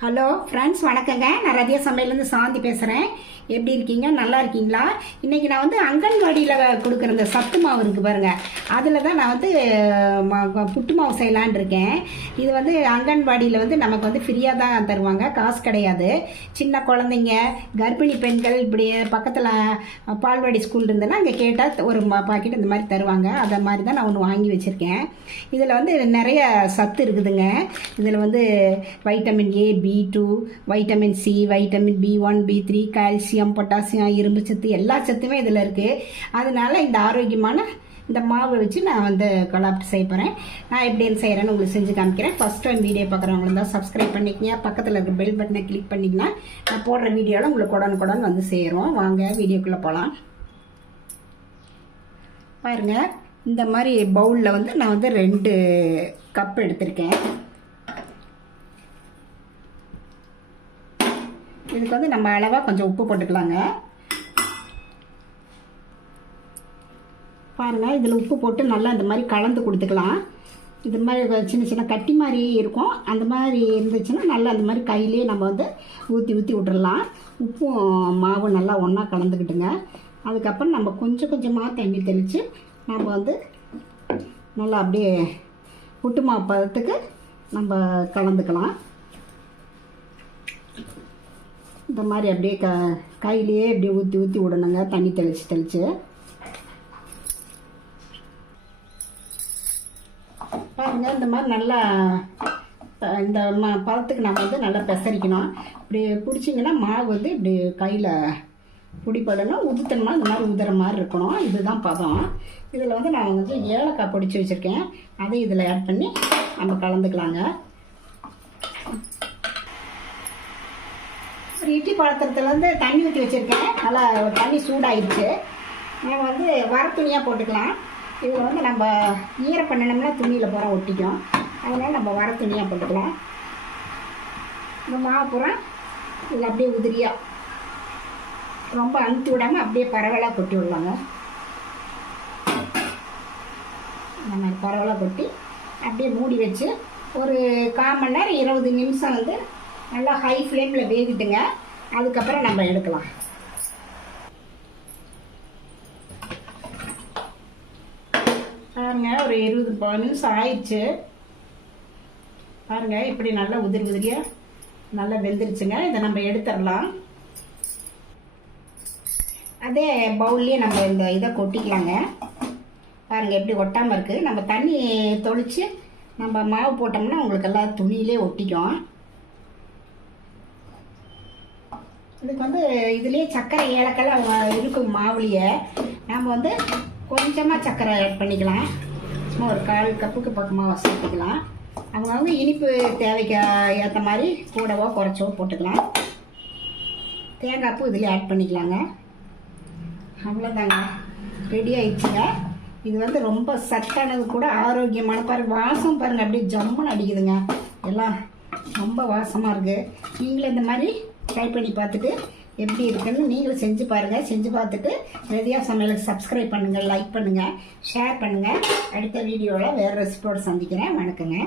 Hello friends, வணக்கங்க. நான் ரதியா சமையலேருந்து சாந்தி பேசுகிறேன். எப்படி இருக்கீங்க? நல்லா இருக்கீங்களா? இன்றைக்கி நான் வந்து அங்கன்வாடியில் கொடுக்குற இந்த சத்து மாவு இருக்குது பாருங்கள், அதில் தான் நான் வந்து புட்டு மாவு செய்யலான் இருக்கேன். இது வந்து அங்கன்வாடியில் வந்து நமக்கு வந்து ஃப்ரீயாக தான் தருவாங்க, காசு கிடையாது. சின்ன குழந்தைங்க, கர்ப்பிணி பெண்கள், இப்படி பக்கத்தில் பால்வாடி ஸ்கூல் இருந்ததுன்னா அங்கே கேட்டால் ஒரு பாக்கெட் இந்த மாதிரி தருவாங்க. அதை மாதிரி தான் நான் ஒன்று வாங்கி வச்சுருக்கேன். இதில் வந்து நிறைய சத்து இருக்குதுங்க. இதில் வந்து vitamin A, B2, vitamin C, vitamin B1, B3, calcium, potassium, இரும்பு சத்து, எல்லா சத்துமே இதில் இருக்குது. அதனால இந்த ஆரோக்கியமான இந்த மாவை வச்சு நான் வந்து கொலாப்ட் செய்ய போகிறேன். நான் எப்படின்னு செய்கிறேன்னு உங்களுக்கு செஞ்சு காமிக்கிறேன். ஃபஸ்ட் டைம் வீடியோ பார்க்குறவங்களும் தான் சப்ஸ்கிரைப் பண்ணிக்கங்க. பக்கத்தில் இருக்க பெல் பட்டனை கிளிக் பண்ணிங்கன்னா நான் போடுற வீடியோவில் உங்களுக்கு உடனுக்குடன் வந்து சேரும். வாங்க வீடியோக்குள்ளே போகலாம். பாருங்கள், இந்த மாதிரி பவுலில் வந்து நான் வந்து 2 கப் எடுத்திருக்கேன். இதுக்கு வந்து நம்ம அளவாக கொஞ்சம் உப்பு போட்டுக்கலாங்க. பாருங்கள், இதில் உப்பு போட்டு நல்லா இந்த மாதிரி கலந்து கொடுத்துக்கலாம். இது மாதிரி சின்ன சின்ன கட்டி மாதிரி இருக்கும். அந்த மாதிரி இருந்துச்சுன்னா நல்லா அந்த மாதிரி கையிலேயே நம்ம வந்து ஊற்றி விட்டுடலாம். உப்பும் மாவும் நல்லா ஒன்றா கலந்துக்கிட்டுங்க. அதுக்கப்புறம் நம்ம கொஞ்சம் கொஞ்சமாக தண்ணி தெளித்து நம்ம வந்து நல்லா அப்படியே புட்டு மாவு பதத்துக்கு நம்ம கலந்துக்கலாம். இந்த மாதிரி அப்படியே கையிலேயே இப்படியே ஊற்றி விடணுங்க, தண்ணி தெளித்து. பாருங்கள், இந்த மாதிரி நல்லா இந்த பதத்துக்கு நம்ம வந்து நல்லா பெசரிக்கணும். இப்படி பிடிச்சிங்கன்னா மாவு வந்து இப்படி கையில் பிடிப்படணும், உதுத்தணுமா இந்த மாதிரி உதுற மாதிரி இருக்கணும். இதுதான் பதம். இதில் வந்து நான் வந்து ஏலக்காய் பொடிச்சு வச்சுருக்கேன். அதை இதில் ஆட் பண்ணி நம்ம கலந்துக்கலாங்க. ஒரு இட்லி பாத்திரத்தில் வந்து தண்ணி ஊற்றி வச்சுருக்கேன். நல்லா தண்ணி சூடாகிடுச்சு. நம்ம வந்து வர துணியாக போட்டுக்கலாம். இதில் வந்து நம்ம ஈர பண்ணினோம்னா துணியில் பூரா ஒட்டிக்கும். அதனால் நம்ம வர துணியாக போட்டுக்கலாம். இந்த மாவு பூரா இதில் அப்படியே உதிரியாக ரொம்ப அழுத்தி விடாமல் அப்படியே பரவலாக கொட்டி விடலாங்க. இந்த மாதிரி பரவலாக கொட்டி அப்படியே மூடி வச்சு ஒரு 1/4 மணி நேரம் 20 நிமிஷம் வந்து நல்லா ஹை ஃப்ளேமில் வேகிட்டுங்க. அதுக்கப்புறம் நம்ம எடுக்கலாம். பாருங்க, ஒரு 20 நிமிஷம் ஆயிடுச்சு. பாருங்க, இப்படி நல்லா உதிரியாக நல்லா வெந்துருச்சுங்க. இதை நம்ம எடுத்துடலாம். அதே பவுல்லையே நம்ம இந்த இதை கொட்டிக்கலாங்க. பாருங்கள், எப்படி ஒட்டாமல் இருக்குது. நம்ம தண்ணி தொளித்து நம்ம மாவு போட்டோம்னா உங்களுக்கு எல்லாம் துணியிலே ஒட்டிக்கும். இதுக்கு வந்து இதுலேயே சர்க்கரை ஏலக்கெல்லாம் இருக்கும் மாவுலேயே. நம்ம வந்து கொஞ்சமாக சர்க்கரை ஆட் பண்ணிக்கலாம். சும்மா ஒரு 1/4 கப்புக்கு பக்கமாக சேர்த்துக்கலாம். அவங்க வந்து இனிப்பு தேவைக்கு ஏற்ற மாதிரி கூடவோ குறைச்சோ போட்டுக்கலாம். தேங்காய் பூ இதிலே ஆட் பண்ணிக்கலாங்க. அவ்வளோதாங்க, ரெடி ஆயிடுச்சுங்க. இது வந்து ரொம்ப சத்தானது கூட, ஆரோக்கியமான. பாருங்கள், வாசம் பாருங்கள், அப்படியே ஜம்முன்னு அடிக்குதுங்க. எல்லாம் ரொம்ப வாசமாக இருக்குது. நீங்களும் இந்த மாதிரி ட்ரை பண்ணி பார்த்துட்டு எப்படி இருக்குன்னு நீங்களும் செஞ்சு பாருங்கள். செஞ்சு பார்த்துட்டு ரதியா சமையலுக்கு சப்ஸ்கிரைப் பண்ணுங்கள், லைக் பண்ணுங்கள், ஷேர் பண்ணுங்கள். அடுத்த வீடியோவில் வேறு ரெசிபியோடு சந்திக்கிறேன். வணக்கங்க.